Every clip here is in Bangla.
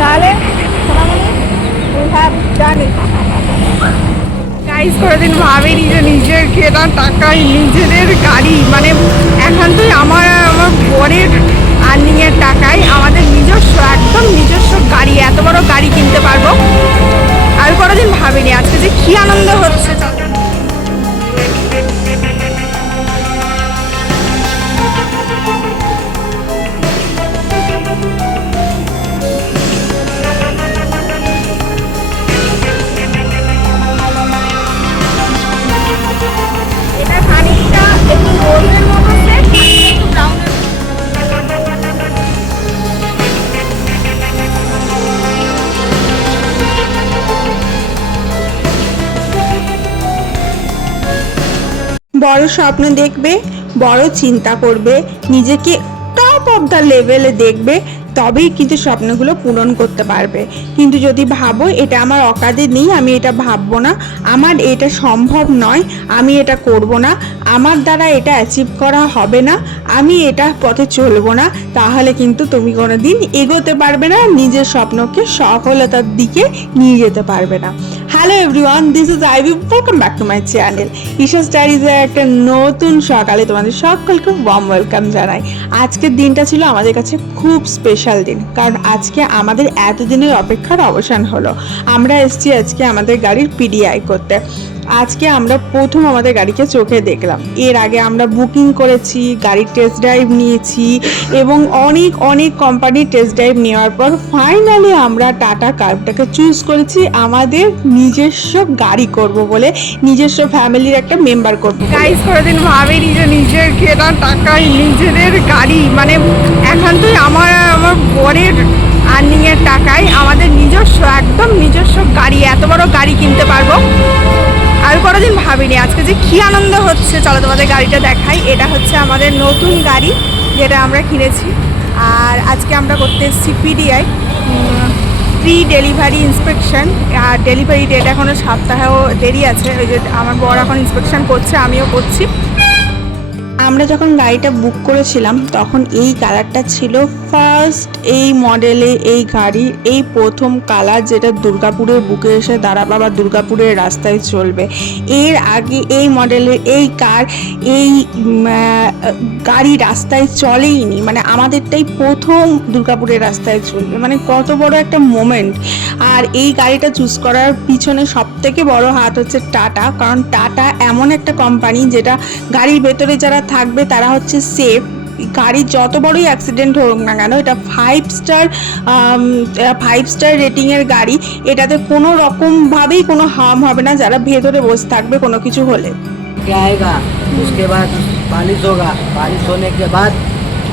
তাহলে গাইস কোনোদিন ভাবিনি যে নিজের কেনা টাকায় নিজেদের গাড়ি, মানে একান্তই আমার বরের আর্নিংয়ের টাকায় আমাদের নিজস্ব, একদম নিজস্ব গাড়ি, এত বড় গাড়ি কিনতে পারবো আর কোনোদিন ভাবিনি। আজকে যে কি আনন্দ হচ্ছে। এটা খানিকটা একটু গোল্ডের মতো একটু ব্রাউনের। বড় স্বপ্ন দেখবে, বড় চিন্তা করবে, নিজেকে টপ অফ দ্য লেভেলে দেখবে, তবেই কিন্তু স্বপ্নগুলো পূরণ করতে পারবে। কিন্তু যদি ভাবো এটা আমার অকাদে নেই, আমি এটা ভাববো না, আমার এটা সম্ভব নয়, আমি এটা করব না, আমার দ্বারা এটা অ্যাচিভ করা হবে না, আমি এটা পথে চলবো না, তাহলে কিন্তু তুমি কোনোদিন এগোতে পারবে না, নিজের স্বপ্নকে সফলতার দিকে নিয়ে যেতে পারবে না। Hello everyone, this is Ivy, welcome back to my channel Isha's ডায়েরিজের একটা নতুন সকালে তোমাদের সকলকে ওয়ার্ম ওয়েলকাম জানাই। আজকের দিনটা ছিল আমাদের কাছে খুব স্পেশাল দিন, কারণ আজকে আমাদের এতদিনের অপেক্ষার অবসান হলো। আমরা এসেছি আজকে আমাদের গাড়ির পিডিআই করতে। আজকে আমরা প্রথম আমাদের গাড়িকে চোখে দেখলাম। এর আগে আমরা বুকিং করেছি, গাড়ির টেস্ট ড্রাইভ নিয়েছি এবং অনেক অনেক কোম্পানির টেস্ট ড্রাইভ নেওয়ার পর ফাইনালি আমরা টাটা কার্ভটাকে চুজ করেছি আমাদের নিজস্ব গাড়ি করব বলে, নিজস্ব ফ্যামিলির একটা মেম্বার করবো। গাইস কোনোদিন ভাবিনি যে নিজের কেনা টাকায় নিজেদের গাড়ি, মানে একান্তই আমার বরের আর্নিংয়ের টাকায় আমাদের নিজস্ব, একদম নিজস্ব গাড়ি, এত বড় গাড়ি কিনতে পারবো আর কোনোদিন ভাবিনি। আজকে যে কি আনন্দ হচ্ছে, চলো তোমাদের গাড়িটা দেখাই। এটা হচ্ছে আমাদের নতুন গাড়ি যেটা আমরা কিনেছি। আর আজকে আমরা করতে এসেছি পিডিআই, প্রি ডেলিভারি ইন্সপেকশন। আর ডেলিভারি ডেট এখনও সপ্তাহেও দেরি আছে। ওই যে আমার বর এখন ইন্সপেকশন করছে, আমিও করছি। আমরা যখন গাড়িটা বুক করেছিলাম তখন এই কালারটা ছিল ফার্স্ট, এই মডেলে এই গাড়ির এই প্রথম কালার, যেটা দুর্গাপুরের বুকে এসে দাঁড়াবে বা দুর্গাপুরের রাস্তায় চলবে। এর আগে এই মডেলের এই কার, এই গাড়ি রাস্তায় চলেইনি, মানে আমাদেরটাই প্রথম দুর্গাপুরের রাস্তায় চলবে, মানে কত বড় একটা মোমেন্ট। আর এই গাড়িটা চুজ করার পিছনে সব থেকে বড় হাত হচ্ছে টাটা, কারণ টাটা এমন একটা কোম্পানি যেটা গাড়ির ভেতরে যারা থাকবে তারা হচ্ছে সেফ। গাড়ির যত বড়ই অ্যাক্সিডেন্ট হোক না কেন, এটা 5 স্টার রেটিংয়ের গাড়ি, এটাতে কোনো রকমভাবেই কোনো হার্ম হবে না যারা ভেতরে বসে থাকবে কোনো কিছু হলে। आएगा उसके बाद पालिश होगा, पालिश होने के बाद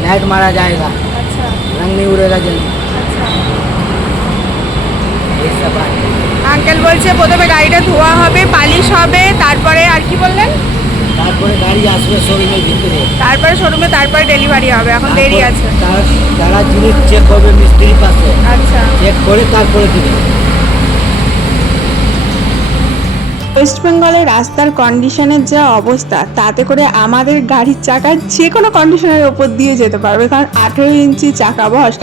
लाइट मारा जाएगा। अच्छा, रंग नहीं उड़ेगा जल्दी। अच्छा। ये सब बात है। আঙ্কেল বলছে প্রথমে গাড়িটা ধোয়া হবে, পালিশ হবে, তারপরে আর কি বললেন, তারপরে গাড়ি আসবে শোরুমের ভিতরে, তারপরে শোরুমে, তারপরে ডেলিভারি হবে। এখন দেরি আছে। তারা জিনিস চেক করবে মিস্ত্রির পাশে, আচ্ছা, চেক করে তারপরে দিবে। ওয়েস্ট বেঙ্গলের রাস্তার কন্ডিশনের যা অবস্থা, তাতে করে আমাদের গাড়ির চাকা যে কোনো কন্ডিশনের ওপর দিয়ে যেতে পারবে, কারণ 18 ইঞ্চি চাকা বস,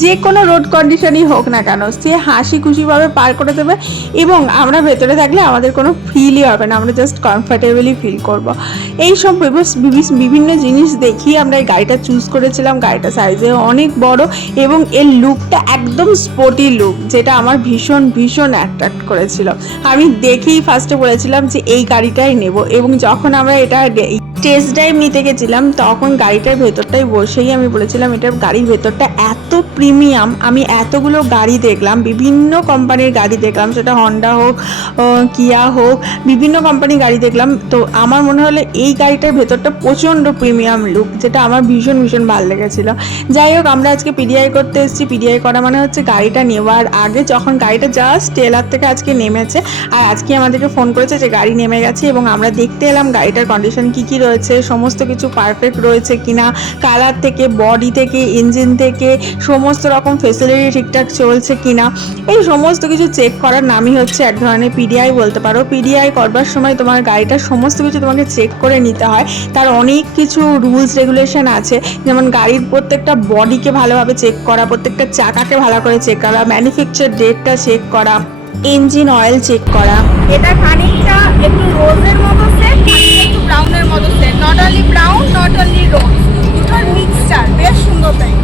যে কোনো রোড কন্ডিশনই হোক না কেন সে হাসি খুশিভাবে পার করে দেবে। এবং আমরা ভেতরে থাকলে আমাদের কোনো ফিলই হবে না, আমরা জাস্ট কমফর্টেবলি ফিল করব। এই সব বিভিন্ন জিনিস দেখিয়ে আমরা এই গাড়িটা চুজ করেছিলাম। গাড়িটা সাইজে অনেক বড় এবং এর লুকটা একদম স্পোর্টি লুক, যেটা আমার ভীষণ ভীষণ অ্যাট্রাক্ট করেছিল। আমি দেখেই ফার্স্টে বলেছিলাম যে এই গাড়িটাই নেব। এবং যখন আমরা এটা টেস্ট ড্রাইভ নিতে গেছিলাম তখন গাড়িটার ভেতরটাই বসেই আমি বলেছিলাম এটার গাড়ির ভেতরটা এত প্রিমিয়াম। আমি এতগুলো গাড়ি দেখলাম, বিভিন্ন কোম্পানির গাড়ি দেখলাম, সেটা হন্ডা হোক, কিয়া হোক, বিভিন্ন কোম্পানির গাড়ি দেখলাম। তো আমার মনে হলো এই গাড়িটার ভেতরটা প্রচণ্ড প্রিমিয়াম লুক, যেটা আমার ভীষণ ভীষণ ভালো লেগেছিল। যাই হোক, আমরা আজকে পিডিআই করতে এসেছি। পিডিআই করা মানে হচ্ছে গাড়িটা নেওয়ার আগে, যখন গাড়িটা জাস্ট টেলার থেকে আজকে নেমেছে, আর আজকে আমাদেরকে ফোন করেছে যে গাড়ি নেমে গেছে এবং আমরা দেখতে এলাম গাড়িটার কন্ডিশন কী কী রয়েছে। রয়েছে, সমস্ত কিছু পারফেক্ট রয়েছে কিনা, কালার থেকে বডি থেকে ইঞ্জিন থেকে সমস্ত রকম ফেসিলিটি ঠিকঠাক চলছে কিনা, এই সমস্ত কিছু চেক করার নামই হচ্ছে এক ধরনের পিডিআই বলতে পারো। পিডিআই করবার সময় তোমার গাড়িটার সমস্ত কিছু তোমাকে চেক করে নিতে হয়। তার অনেক কিছু রুলস রেগুলেশন আছে, যেমন গাড়ির প্রত্যেকটা বডিকে ভালোভাবে চেক করা, প্রত্যেকটা চাকাকে ভালো করে চেক করা, ম্যানুফ্যাকচার ডেটটা চেক করা, ইঞ্জিন অয়েল চেক করা। এটা খানিকটা একটু রোজের মতো সেট, খানিকটা একটু ব্রাউনের মতো set, not only brown not only rose, দুটোর মিক্সচার, বেশ সুন্দর দেখতে।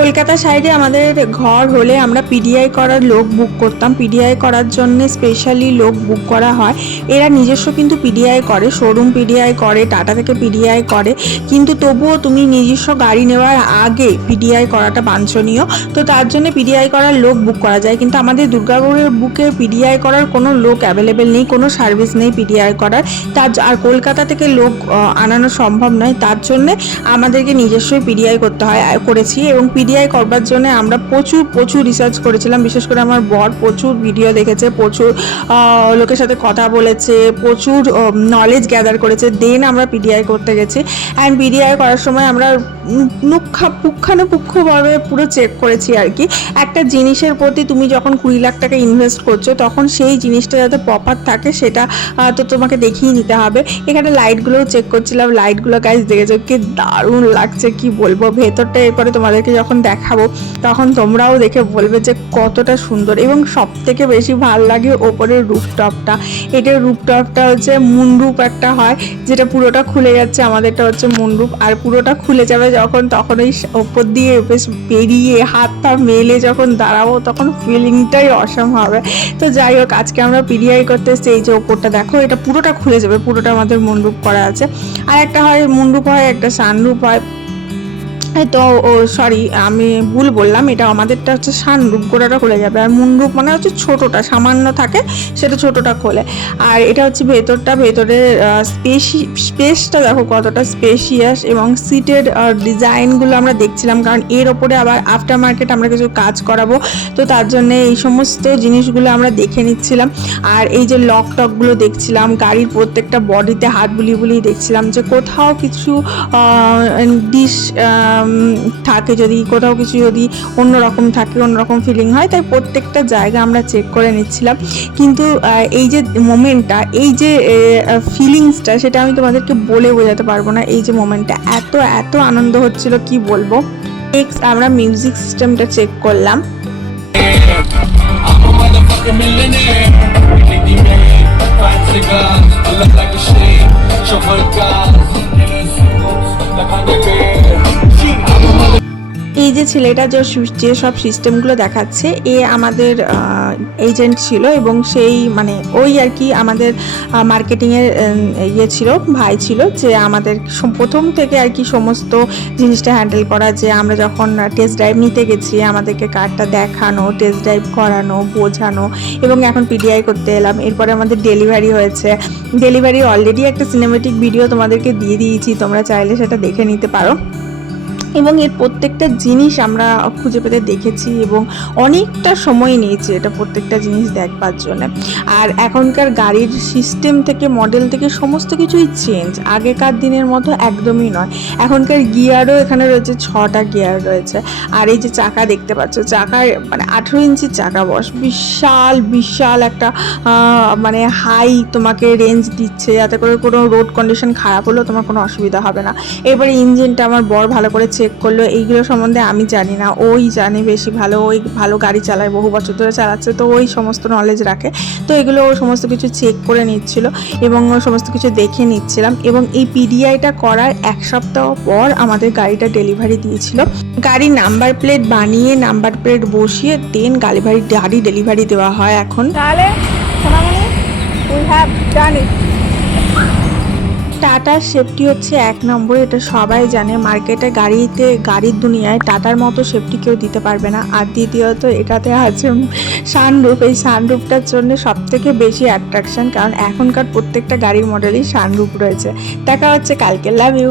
কলকাতা সাইডে আমাদের ঘর হলে আমরা পিডিআই করার লোক বুক করতাম। পিডিআই করার জন্য স্পেশালি লোক বুক করা হয়। এরা নিজস্ব কিন্তু পিডিআই করে, শোরুম পিডিআই করে, টাটা থেকে পিডিআই করে, কিন্তু তবুও তুমি নিজস্ব গাড়ি নেওয়ার আগে পিডিআই করাটা বাঞ্ছনীয়। তো তার জন্য পিডিআই করার লোক বুক করা যায়, কিন্তু আমাদের দুর্গাপুরের বুকে পিডিআই করার কোনো লোক অ্যাভেলেবেল নেই, কোনো সার্ভিস নেই পিডিআই করার। আর কলকাতা থেকে লোক আনানো সম্ভব নয়, তার জন্যে আমাদেরকে নিজস্বই পিডিআই করতে হয়, করেছি। এবং পিডিআই করবার জন্য আমরা প্রচুর রিসার্চ করেছিলাম। বিশেষ করে আমার বর প্রচুর ভিডিও দেখেছে, প্রচুর লোকের সাথে কথা বলেছে, প্রচুর নলেজ গ্যাদার করেছে, দেন আমরা পিডিআই করতে গেছি। অ্যান্ড পিডিআই করার সময় আমরা পুঙ্খানুপুঙ্খভাবে পুরো চেক করেছি আর কি। একটা জিনিসের প্রতি তুমি যখন 20 লাখ টাকা ইনভেস্ট করছো, তখন সেই জিনিসটা যাতে প্রপার থাকে সেটা তো তোমাকে দেখিয়ে নিতে হবে। এখানে লাইটগুলোও চেক করছিলাম, লাইটগুলো গাইজ দেখেছো কি দারুণ লাগছে, কি বলবো। ভেতরটা এরপরে তোমাদেরকে যখন দেখাবো তখন তোমরাও দেখে বলবে যে কতটা সুন্দর। এবং সব থেকে বেশি ভালো লাগে ওপরের রুফটপটা। এটার রুফটপটা হচ্ছে মুনরুফ একটা হয়, যেটা পুরোটা খুলে যাচ্ছে, আমাদেরটা হচ্ছে মুনরুফ। আর পুরোটা খুলে যাবে যখন, তখন ওই ওপর দিয়ে বেশ বেরিয়ে হাত পা মেলে যখন দাঁড়াবো, তখন ফিলিংটাই অসাম হবে। তো যাই হোক, আজকে আমরা পিডিআই করতে এসেছি। এই যে ওপরটা দেখো, এটা পুরোটা খুলে যাবে, পুরোটা আমাদের মুনরুফ করা আছে। আর একটা হয় মুনরুফ হয়, একটা সানরুফ হয়। তো সরি, আমি ভুল বললাম, এটা আমাদেরটা হচ্ছে সানরূপ, গোড়াটা খুলে যাবে। আর মুনরূপ মানে হচ্ছে ছোটোটা, সামান্য থাকে সেটা ছোটোটা খোলে। আর এটা হচ্ছে ভেতরটা, ভেতরের স্পেসটা দেখো কতটা স্পেশিয়াস। এবং সিটের ডিজাইনগুলো আমরা দেখছিলাম, কারণ এর ওপরে আবার আফটার মার্কেট আমরা কিছু কাজ করাবো, তো তার জন্য এই সমস্ত জিনিসগুলো আমরা দেখে নিচ্ছিলাম। আর এই যে লক টকগুলো দেখছিলাম, গাড়ির প্রত্যেকটা বডিতে হাত বুলিয়ে বুলিয়ে দেখছিলাম যে কোথাও কিছু ডিশ থাকে, যদি কোথাও কিছু যদি অন্যরকম থাকে, অন্যরকম ফিলিং হয়, তাই প্রত্যেকটা জায়গা আমরা চেক করে নিচ্ছিলাম। কিন্তু এই যে মোমেন্টটা, এই যে ফিলিংসটা, সেটা আমি তোমাদেরকে বলে বোঝাতে পারবো না। এই যে মোমেন্টটা এত আনন্দ হচ্ছিল, কি বলবো। নেক্সট আমরা মিউজিক সিস্টেমটা চেক করলাম। এই যে ছেলেটা যে সব সিস্টেমগুলো দেখাচ্ছে, এ আমাদের এজেন্ট ছিল, এবং সেই মানে ওই আর কি আমাদের মার্কেটিংয়ের ইয়ে ছিল, ভাই ছিল, যে আমাদের প্রথম থেকে আর কি সমস্ত জিনিসটা হ্যান্ডেল করা। যে আমরা যখন টেস্ট ড্রাইভ নিতে গেছি, আমাদেরকে কারটা দেখানো, টেস্ট ড্রাইভ করানো, বোঝানো, এবং এখন পিডিআই করতে এলাম। এরপরে আমাদের ডেলিভারি হয়েছে। ডেলিভারি অলরেডি একটা সিনেমেটিক ভিডিও তোমাদেরকে দিয়ে দিয়েছি, তোমরা চাইলে সেটা দেখে নিতে পারো। এবং এর প্রত্যেকটা জিনিস আমরা খুঁজে পেতে দেখেছি, এবং অনেকটা সময় নিয়েছি এটা প্রত্যেকটা জিনিস দেখবার জন্য। আর এখনকার গাড়ির সিস্টেম থেকে, মডেল থেকে সমস্ত কিছুই চেঞ্জ, আগেকার দিনের মতো একদমই নয়। এখনকার গিয়ারও এখানে রয়েছে, 6টা গিয়ার রয়েছে। আর এই যে চাকা দেখতে পাচ্ছ, চাকার মানে 18 ইঞ্চির চাকা বস, বিশাল একটা মানে হাই তোমাকে রেঞ্জ দিচ্ছে, যাতে করে কোনো রোড কন্ডিশন খারাপ হলেও তোমার কোনো অসুবিধা হবে না। এরপরে ইঞ্জিনটা আমার বর ভালো করে চেক করলো। এইগুলো সম্বন্ধে আমি জানি না, ওই জানে বেশি ভালো, ওই ভালো গাড়ি চালায়, বহু বছর ধরে চালাচ্ছে, তো ওই সমস্ত নলেজ রাখে। তো এগুলো ও সমস্ত কিছু চেক করে নিচ্ছিল, এবং ও সমস্ত কিছু দেখে নিচ্ছিলাম। এবং এই পিডিআইটা করার 1 সপ্তাহ পর আমাদের গাড়িটা ডেলিভারি দিয়েছিল। গাড়ি নাম্বার প্লেট বানিয়ে, নাম্বার প্লেট বসিয়ে, দেন গাড়ি ডেলিভারি দেওয়া হয়। এখন তাহলে সোনামণি, উই হ্যাভ ডান ইট। টাটার সেফটি হচ্ছে 1 নম্বর, এটা সবাই জানে। মার্কেটে গাড়ির দুনিয়ায় টাটার মতো সেফটি কেউ দিতে পারবে না। আর দ্বিতীয়ত এটাতে আছে সানরুফ। এই সানরুফটার জন্য সবথেকে বেশি অ্যাট্রাকশন, কারণ এখনকার প্রত্যেকটা গাড়ির মডেলই সানরুফ রয়েছে। দেখা হচ্ছে কালকে, লাভ ইউ।